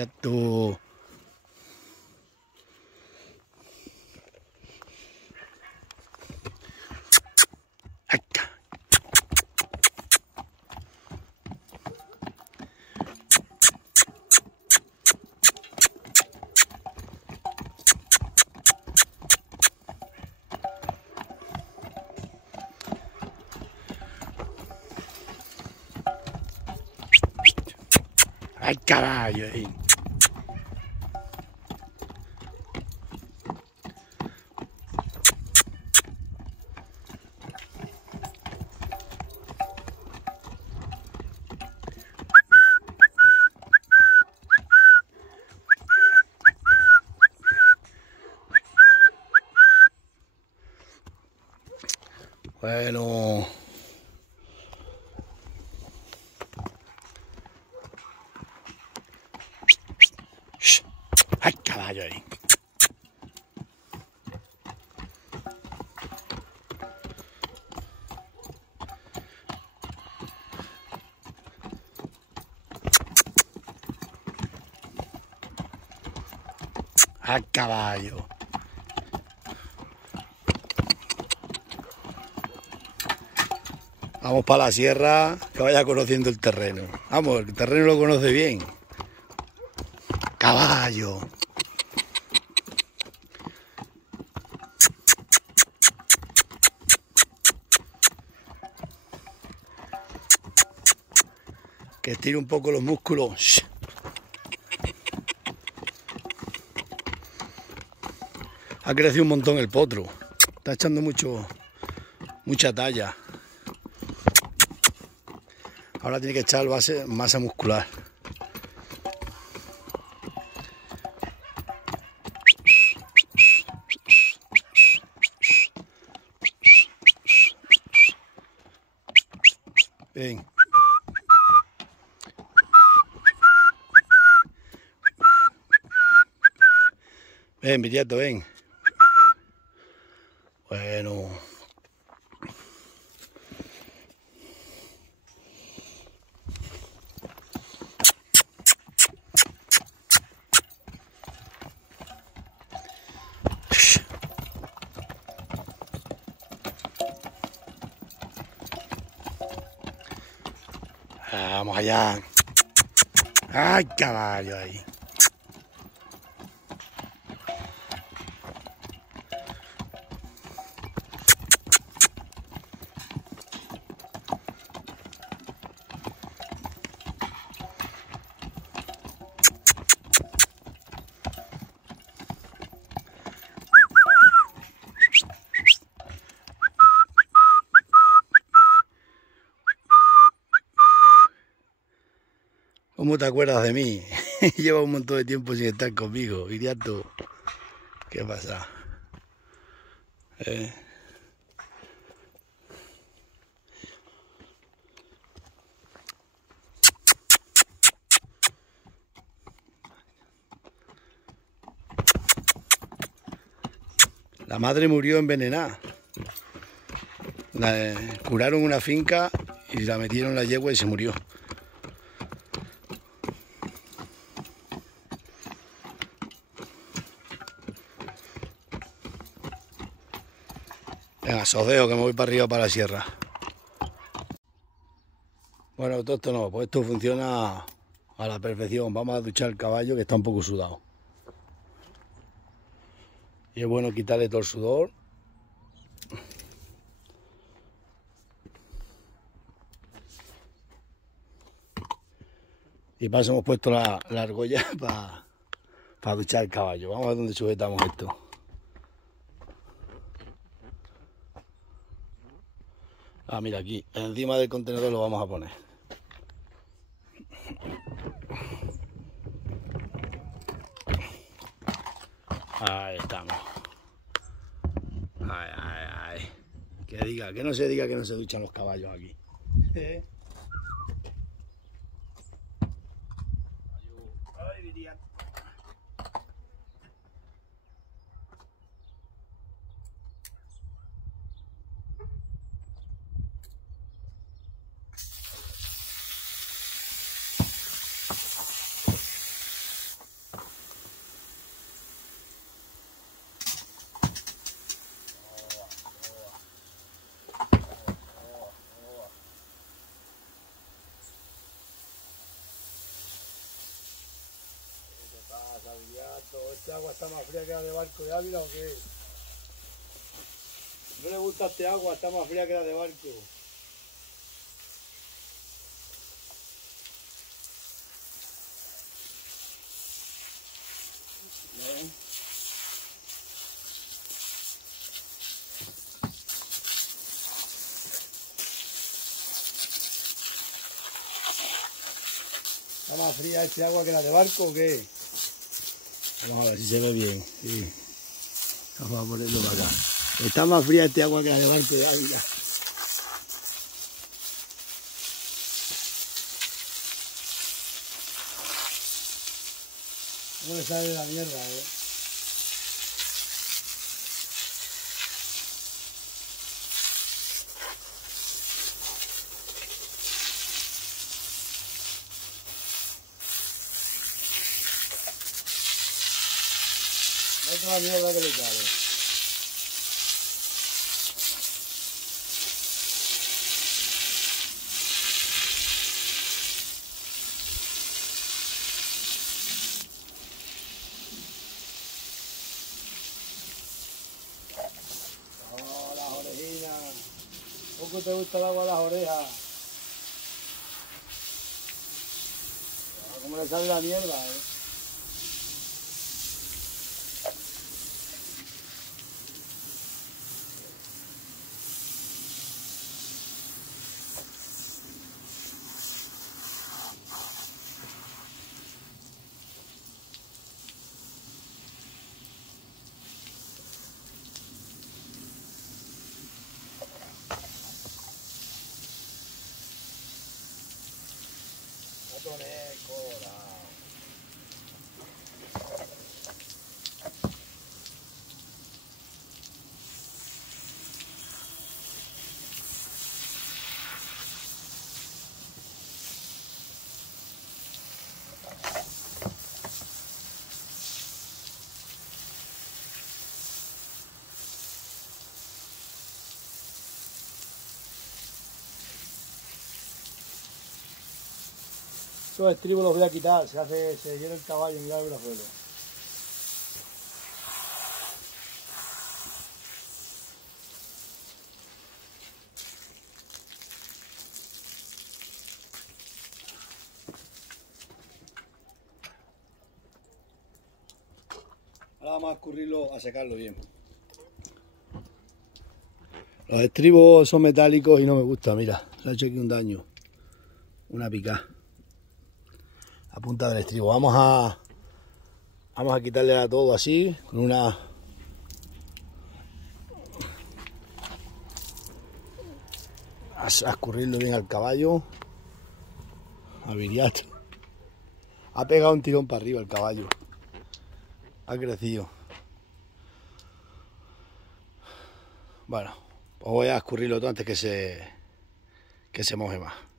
Viriato. Acá. ¡Ay, caballo! Bueno. ¡Ay, caballo ahí! ¡Ay, caballo! Vamos para la sierra, que vaya conociendo el terreno. Vamos, el terreno lo conoce bien. ¡Caballo! Que estire un poco los músculos. Ha crecido un montón el potro. Está echando mucha talla. Ahora tiene que echar masa muscular. Ven. Ven, Viriato, ven. Bueno. Vamos allá. ¡Ay, caballo ahí! ¿Cómo te acuerdas de mí? Lleva un montón de tiempo sin estar conmigo, Viriato. ¿Qué pasa? La madre murió envenenada. Curaron una finca y la metieron en la yegua y se murió. Venga, os dejo que me voy para arriba para la sierra. Bueno, todo esto no, pues esto funciona a la perfección. Vamos a duchar el caballo que está un poco sudado. Y es bueno quitarle todo el sudor. Y para eso hemos puesto la argolla para duchar el caballo. Vamos a ver dónde sujetamos esto. Ah, mira, aquí, encima del contenedor lo vamos a poner. Ahí estamos. Ay, ay, ay. Que no se diga que no se duchan los caballos aquí. Ay, diría. pasa, Viriato? ¿Este agua está más fría que la de Barco de Ávila o qué? ¿No le gusta este agua? Está más fría que la de Barco. ¿No? ¿Está más fría este agua que la de Barco o qué? Vamos a ver si se ve bien. Sí. Vamos a ponerlo para acá. Está más fría este agua que la de Barco de Ávila. ¿Cómo le sale la mierda, Otra la mierda que le sale. Oh, las orejitas. ¿Poco te gusta el agua a las orejas? ¿Cómo le sale la mierda, Estos estribos los voy a quitar, se llena el caballo, mirad el brazuelo. Ahora vamos a escurrirlo, a secarlo bien. Los estribos son metálicos y no me gusta, mira, se ha hecho aquí un daño, una picada. La punta del estribo. Vamos a quitarle a todo así, con una... A escurrirlo bien al caballo. A Viriato. Ha pegado un tirón para arriba el caballo. Ha crecido. Bueno, pues voy a escurrirlo todo antes que se moje más.